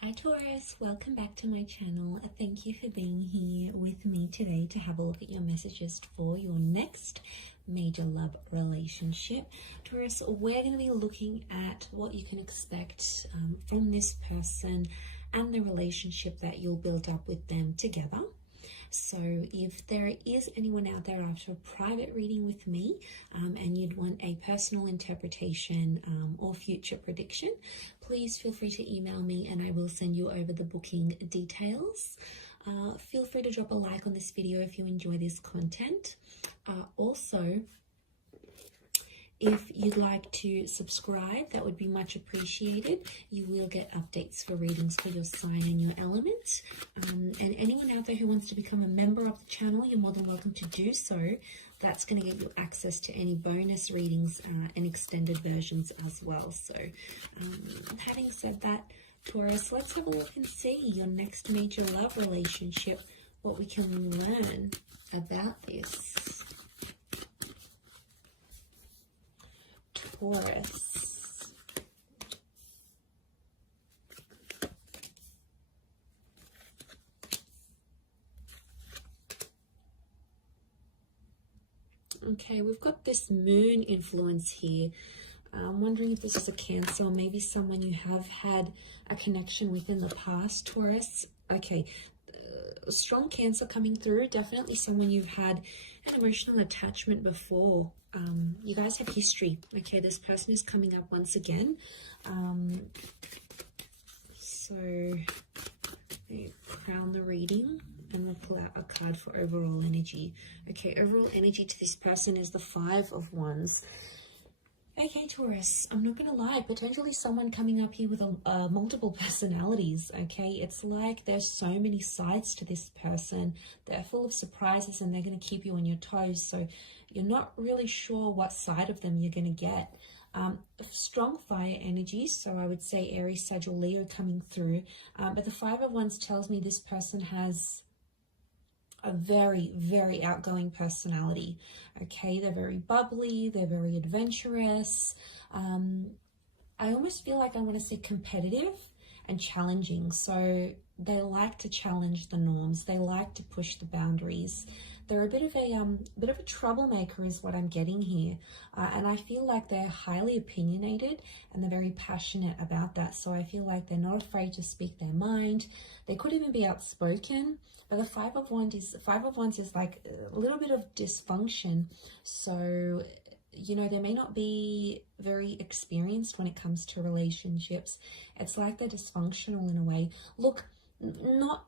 Hi Taurus, welcome back to my channel. Thank you for being here with me today to have a look at your messages for your next major love relationship. Taurus, we're going to be looking at what you can expect from this person and the relationship that you'll build up with them together. So if there is anyone out there after a private reading with me and you'd want a personal interpretation or future prediction, please feel free to email me and I will send you over the booking details. Feel free to drop a like on this video if you enjoy this content. Also, if you'd like to subscribe, that would be much appreciated. You will get updates for readings for your sign and your element. And anyone out there who wants to become a member of the channel, you're more than welcome to do so. That's going to get you access to any bonus readings and extended versions as well. So having said that, Taurus, let's have a look and see your next major love relationship, what we can learn about this. Taurus. Okay, we've got this moon influence here. I'm wondering if this is a Cancer or maybe someone you have had a connection with in the past, Taurus. Okay, a strong Cancer coming through. Definitely someone you've had an emotional attachment before. You guys have history. Okay, this person is coming up once again. So let me crown the reading and we'll pull out a card for overall energy. Okay, overall energy to this person is the Five of Wands. Okay, Taurus, I'm not going to lie, potentially someone coming up here with multiple personalities, okay? It's like there's so many sides to this person. They're full of surprises and they're going to keep you on your toes. So you're not really sure what side of them you're going to get. Strong fire energy, so I would say Aries, Sagittarius, Leo coming through. But the Five of Wands tells me this person has a very, very outgoing personality. Okay, they're very bubbly, they're very adventurous. I almost feel like I want to say competitive and challenging. So they like to challenge the norms. They like to push the boundaries. They're a bit of a troublemaker is what I'm getting here. And I feel like they're highly opinionated and they're very passionate about that. So I feel like they're not afraid to speak their mind. They could even be outspoken. But the Five of Wands is like a little bit of dysfunction. So, you know, they may not be very experienced when it comes to relationships. It's like they're dysfunctional in a way. Look, not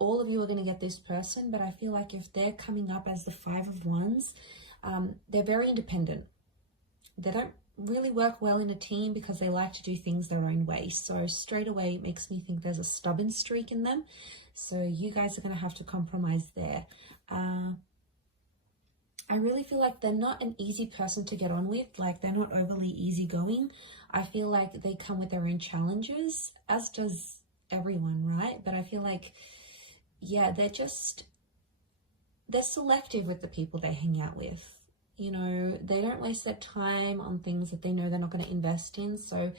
all of you are going to get this person, but I feel like if they're coming up as the Five of Wands, they're very independent. They don't really work well in a team because they like to do things their own way. So straight away, it makes me think there's a stubborn streak in them. So you guys are going to have to compromise there. I really feel like they're not an easy person to get on with. Like they're not overly easygoing. I feel like they come with their own challenges, as does everyone, right? But I feel like, yeah, they're selective with the people they hang out with. You know, they don't waste their time on things that they know they're not going to invest in. So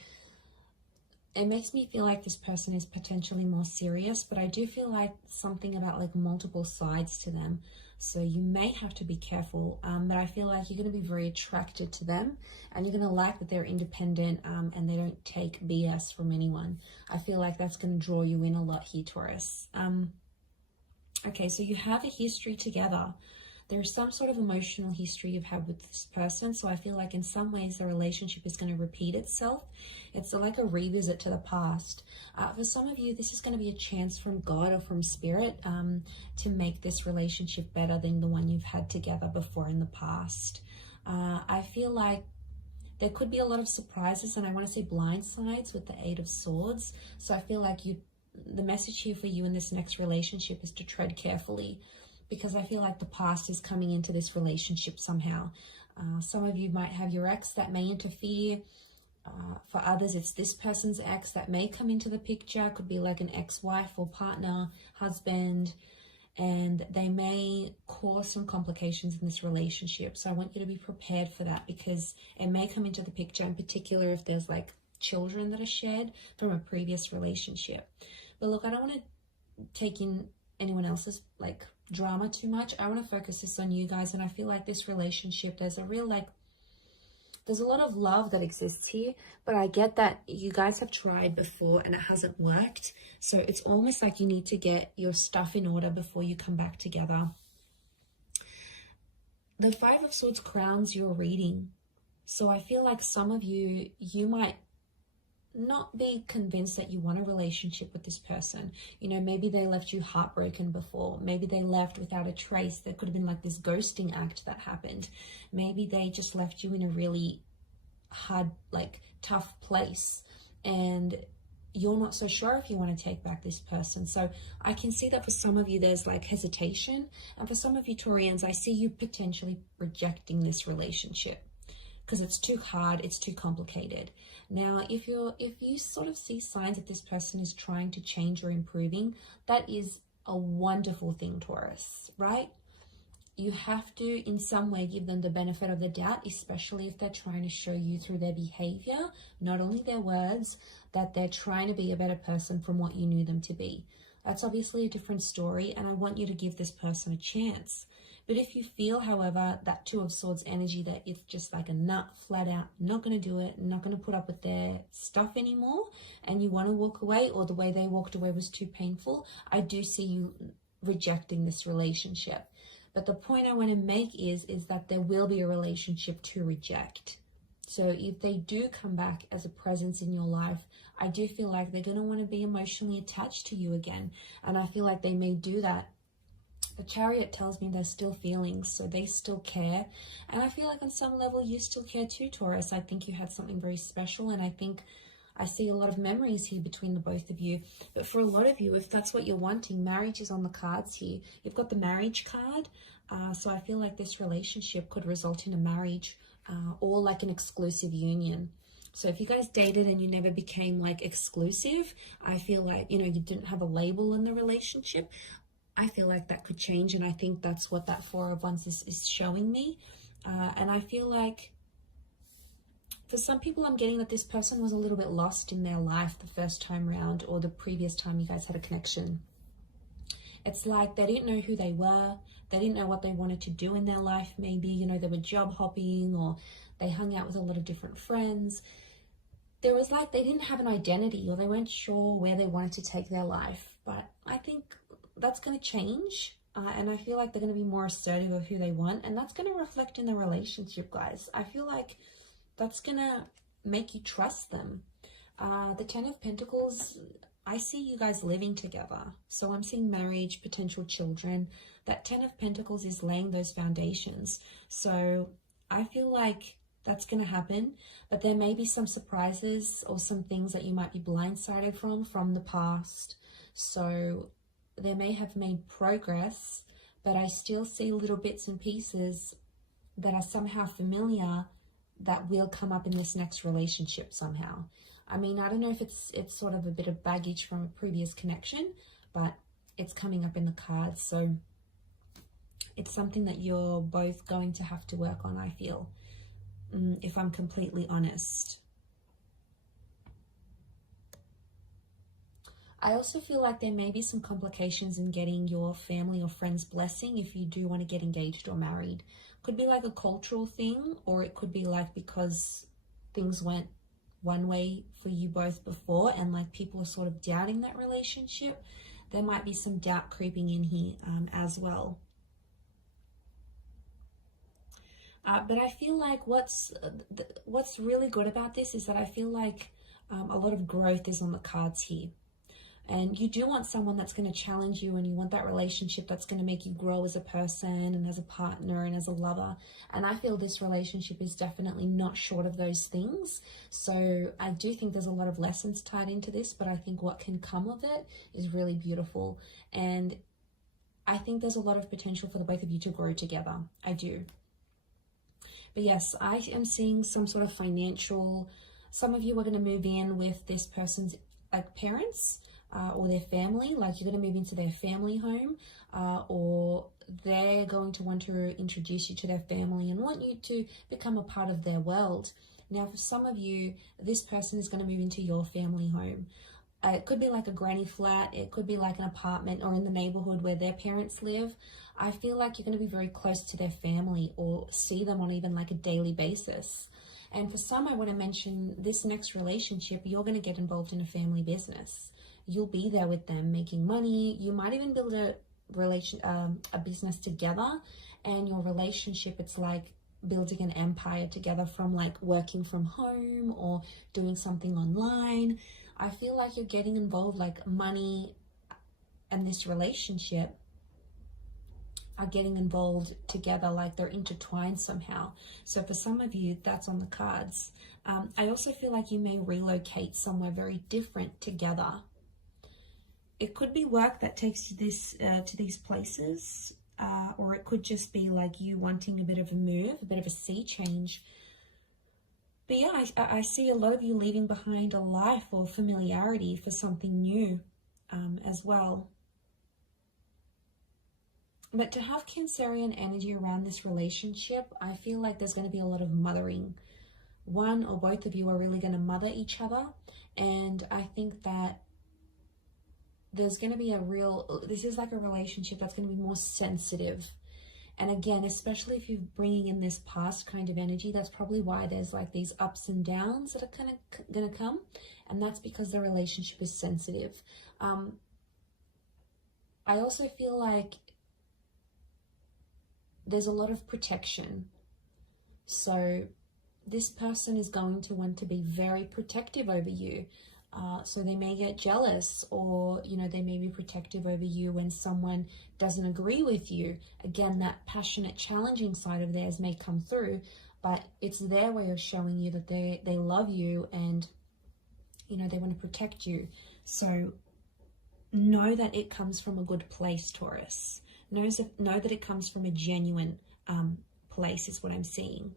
it makes me feel like this person is potentially more serious, but I do feel like something about like multiple sides to them. So you may have to be careful, but I feel like you're going to be very attracted to them and you're going to like that they're independent and they don't take BS from anyone. I feel like that's going to draw you in a lot here, Taurus. Okay, so you have a history together. There's some sort of emotional history you've had with this person. So I feel like in some ways the relationship is going to repeat itself. It's like a revisit to the past. For some of you, this is going to be a chance from God or from Spirit to make this relationship better than the one you've had together before in the past. I feel like there could be a lot of surprises, and I want to say blindsides with the Eight of Swords. So I feel like the message here for you in this next relationship is to tread carefully, because I feel like the past is coming into this relationship somehow. Some of you might have your ex that may interfere. For others, it's this person's ex that may come into the picture. It could be like an ex-wife or partner, husband, and they may cause some complications in this relationship. So I want you to be prepared for that, because it may come into the picture, in particular if there's like children that are shared from a previous relationship. But look, I don't want to take in anyone else's like drama too much. I want to focus this on you guys, and I feel like this relationship, there's a real like, there's a lot of love that exists here, but I get that you guys have tried before and it hasn't worked. So it's almost like you need to get your stuff in order before you come back together. The Five of Swords crowns your reading. So I feel like some of you, you might not be convinced that you want a relationship with this person. You know, maybe they left you heartbroken before. Maybe they left without a trace. There could have been like this ghosting act that happened. Maybe they just left you in a really hard, like tough place, and you're not so sure if you want to take back this person. So I can see that for some of you there's like hesitation, and for some of you Taurians, I see you potentially rejecting this relationship because it's too hard, it's too complicated. Now, if you sort of see signs that this person is trying to change or improving, that is a wonderful thing, Taurus, right? You have to in some way give them the benefit of the doubt, especially if they're trying to show you through their behavior, not only their words, that they're trying to be a better person from what you knew them to be. That's obviously a different story, and I want you to give this person a chance. But if you feel, however, that Two of Swords energy, that it's just like a nut, flat out, not going to do it, not going to put up with their stuff anymore, and you want to walk away, or the way they walked away was too painful, I do see you rejecting this relationship. But the point I want to make is that there will be a relationship to reject. So if they do come back as a presence in your life, I do feel like they're going to want to be emotionally attached to you again. And I feel like they may do that. The Chariot tells me there's still feelings, so they still care. And I feel like on some level you still care too, Taurus. I think you had something very special, and I think I see a lot of memories here between the both of you. But for a lot of you, if that's what you're wanting, marriage is on the cards here. You've got the marriage card. So I feel like this relationship could result in a marriage or like an exclusive union. So if you guys dated and you never became like exclusive, I feel like, you know, you didn't have a label in the relationship, I feel like that could change. And I think that's what that Four of Wands is showing me. And I feel like for some people, I'm getting that this person was a little bit lost in their life the first time round, or the previous time you guys had a connection. It's like they didn't know who they were. They didn't know what they wanted to do in their life. Maybe, you know, they were job hopping, or they hung out with a lot of different friends. There was like, they didn't have an identity, or they weren't sure where they wanted to take their life. But I think that's going to change. And I feel like they're going to be more assertive of who they want. And that's going to reflect in the relationship, guys. I feel like that's going to make you trust them. The Ten of Pentacles, I see you guys living together. So I'm seeing marriage, potential children. That Ten of Pentacles is laying those foundations. So I feel like that's going to happen. But there may be some surprises or some things that you might be blindsided from the past. So they may have made progress, but I still see little bits and pieces that are somehow familiar that will come up in this next relationship somehow. I mean, I don't know if it's sort of a bit of baggage from a previous connection, but it's coming up in the cards. So it's something that you're both going to have to work on, I feel, if I'm completely honest. I also feel like there may be some complications in getting your family or friends' blessing if you do want to get engaged or married. Could be like a cultural thing, or it could be like because things went one way for you both before and like people are sort of doubting that relationship. There might be some doubt creeping in here as well. But I feel like what's really good about this is that I feel like a lot of growth is on the cards here. And you do want someone that's going to challenge you, and you want that relationship that's going to make you grow as a person and as a partner and as a lover. And I feel this relationship is definitely not short of those things. So I do think there's a lot of lessons tied into this, but I think what can come of it is really beautiful. And I think there's a lot of potential for the both of you to grow together. I do. But yes, I am seeing some sort of financial, some of you are going to move in with this person's like parents, or their family, like you're going to move into their family home, or they're going to want to introduce you to their family and want you to become a part of their world. Now, for some of you, this person is going to move into your family home. It could be like a granny flat, it could be like an apartment or in the neighborhood where their parents live. I feel like you're going to be very close to their family or see them on even like a daily basis. And for some, I want to mention this next relationship, you're going to get involved in a family business. You'll be there with them making money. You might even build a business together, and your relationship, it's like building an empire together from like working from home or doing something online. I feel like you're getting involved, like money and this relationship are getting involved together, like they're intertwined somehow. So for some of you, that's on the cards. I also feel like you may relocate somewhere very different together. It could be work that takes you to these places, or it could just be like you wanting a bit of a move, a bit of a sea change. But yeah, I see a lot of you leaving behind a life or familiarity for something new as well. But to have Cancerian energy around this relationship, I feel like there's going to be a lot of mothering. One or both of you are really going to mother each other. And I think that there's going to be this is like a relationship that's going to be more sensitive. And again, especially if you're bringing in this past kind of energy, that's probably why there's like these ups and downs that are kind of going to come. And that's because the relationship is sensitive. I also feel like there's a lot of protection. So this person is going to want to be very protective over you. So they may get jealous, or, you know, they may be protective over you when someone doesn't agree with you. Again, that passionate, challenging side of theirs may come through, but it's their way of showing you that they love you and, you know, they want to protect you. So know that it comes from a good place, Taurus. Know that it comes from a genuine place is what I'm seeing.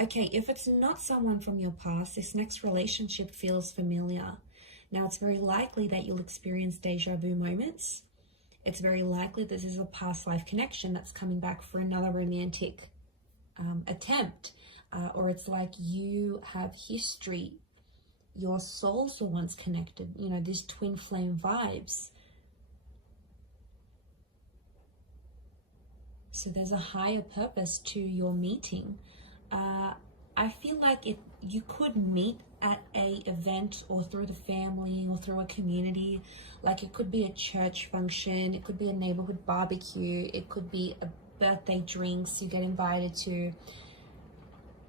Okay, if it's not someone from your past, this next relationship feels familiar. Now, it's very likely that you'll experience deja vu moments. It's very likely this is a past life connection that's coming back for another romantic attempt. Or it's like you have history. Your souls were once connected. You know, these twin flame vibes. So there's a higher purpose to your meeting. I feel like if you could meet at a event or through the family or through a community, like it could be a church function, it could be a neighborhood barbecue, it could be a birthday drinks you get invited to.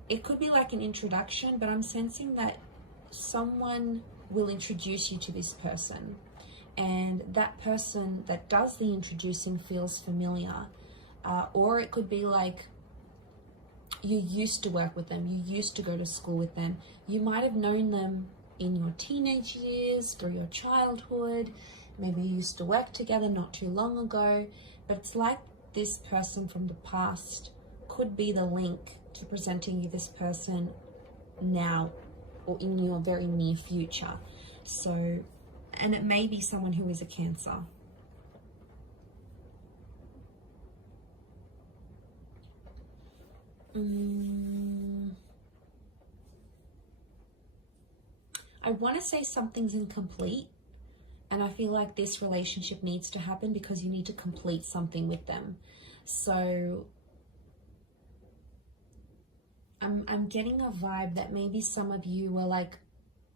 It could be like an introduction, but I'm sensing that someone will introduce you to this person, and that person that does the introducing feels familiar. Or it could be like you used to work with them, you used to go to school with them, you might have known them in your teenage years, through your childhood, maybe you used to work together not too long ago, but it's like this person from the past could be the link to presenting you this person now or in your very near future. So, and it may be someone who is a Cancer. I want to say something's incomplete, and I feel like this relationship needs to happen because you need to complete something with them. So I'm getting a vibe that maybe some of you were like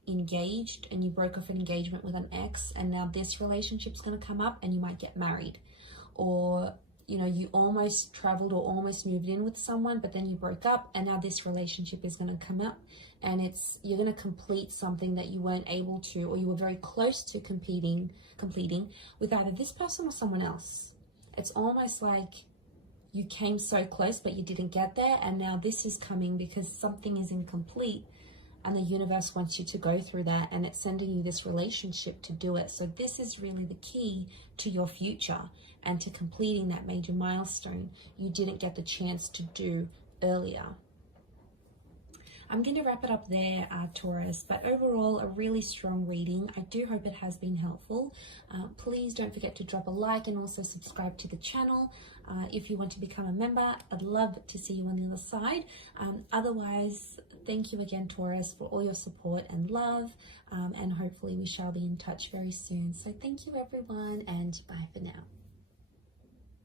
engaged and you broke off an engagement with an ex, and now this relationship's going to come up and you might get married. Or, you know, you almost traveled or almost moved in with someone, but then you broke up, and now this relationship is going to come up, and you're going to complete something that you weren't able to, or you were very close to completing with either this person or someone else. It's almost like you came so close, but you didn't get there, and now this is coming because something is incomplete, and the universe wants you to go through that, and it's sending you this relationship to do it. So this is really the key to your future and to completing that major milestone you didn't get the chance to do earlier. I'm going to wrap it up there, Taurus. But overall, a really strong reading. I do hope it has been helpful. Please don't forget to drop a like and also subscribe to the channel. If you want to become a member, I'd love to see you on the other side. Otherwise, thank you again, Taurus, for all your support and love. And hopefully we shall be in touch very soon. So thank you, everyone, and bye for now.